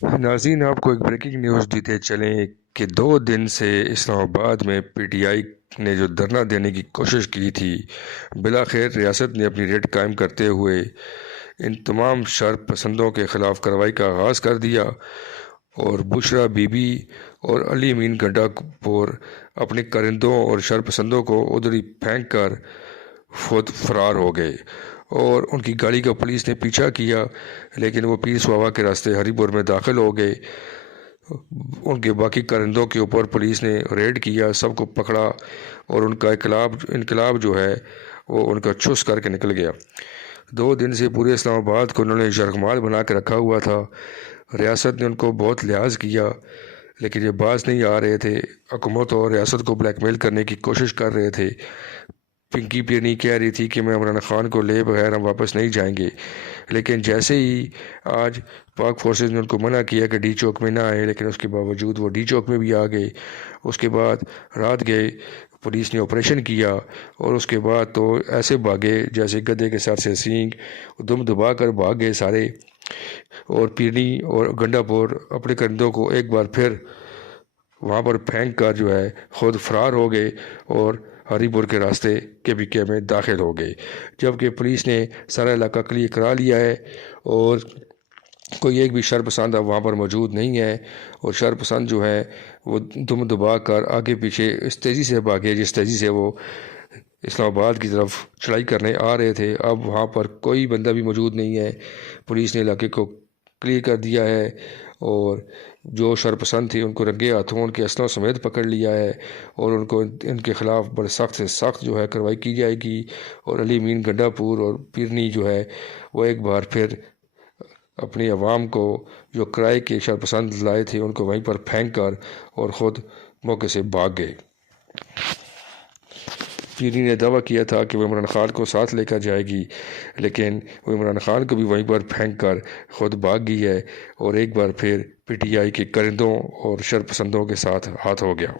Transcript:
ناظرین، آپ کو ایک بریکنگ نیوز دیتے چلیں کہ 2 دن سے اسلام آباد میں پی ٹی آئی نے جو دھرنا دینے کی کوشش کی تھی، بلاخیر ریاست نے اپنی ریٹ قائم کرتے ہوئے ان تمام شر پسندوں کے خلاف کارروائی کا آغاز کر دیا اور بشرا بی بی اور علی امین گڈھا پور اپنے کرندوں اور شر پسندوں کو ادھر ہی پھینک کر خود فرار ہو گئے اور ان کی گاڑی کا پولیس نے پیچھا کیا، لیکن وہ پیر سواوا کے راستے ہری پور میں داخل ہو گئے۔ ان کے باقی کرندوں کے اوپر پولیس نے ریڈ کیا، سب کو پکڑا اور ان کا انقلاب جو ہے وہ ان کا چس کر کے نکل گیا۔ 2 دن سے پورے اسلام آباد کو انہوں نے یرغمال بنا کے رکھا ہوا تھا۔ ریاست نے ان کو بہت لحاظ کیا، لیکن یہ باز نہیں آ رہے تھے۔ حکومت اور ریاست کو بلیک میل کرنے کی کوشش کر رہے تھے۔ پنکی پیرنی کہہ رہی تھی کہ میں عمران خان کو لے بغیر ہم واپس نہیں جائیں گے، لیکن جیسے ہی آج پاک فورسز نے ان کو منع کیا کہ ڈی چوک میں نہ آئے، لیکن اس کے باوجود وہ ڈی چوک میں بھی آ گئے۔ اس کے بعد رات گئے، پولیس نے آپریشن کیا اور اس کے بعد تو ایسے بھاگے جیسے گدھے کے سر سے سینگ، دم دبا کر بھاگ گئے سارے۔ اور پیرنی اور گنڈا پور اپنے کرندوں کو ایک بار پھر وہاں پر پھینک کر جو ہے خود فرار ہو گئے اور ہری پور کے راستے کے پی کے میں داخل ہو گئے، جبکہ پولیس نے سارا علاقہ کلیئر کرا لیا ہے اور کوئی ایک بھی شر پسند اب وہاں پر موجود نہیں ہے۔ اور شر پسند جو ہے وہ دم دبا کر آگے پیچھے اس تیزی سے بھاگے جس تیزی سے وہ اسلام آباد کی طرف چڑھائی کرنے آ رہے تھے۔ اب وہاں پر کوئی بندہ بھی موجود نہیں ہے، پولیس نے علاقے کو کلیئر کر دیا ہے اور جو شرپسند تھے ان کو رنگے ہاتھوں ان کے اسلحوں سمیت پکڑ لیا ہے اور ان کو ان کے خلاف بڑے سخت سے سخت جو ہے کارروائی کی جائے گی۔ اور علی امین گنڈا پور اور پیرنی جو ہے وہ ایک بار پھر اپنی عوام کو جو کرائے کے شرپسند لائے تھے ان کو وہیں پر پھینک کر اور خود موقع سے بھاگ گئے۔ پیرنی نے دعویٰ کیا تھا کہ وہ عمران خان کو ساتھ لے کر جائے گی، لیکن وہ عمران خان کو بھی وہیں پر پھینک کر خود بھاگ گئی ہے اور ایک بار پھر پی ٹی آئی کے کرندوں اور شرپسندوں کے ساتھ ہاتھ ہو گیا۔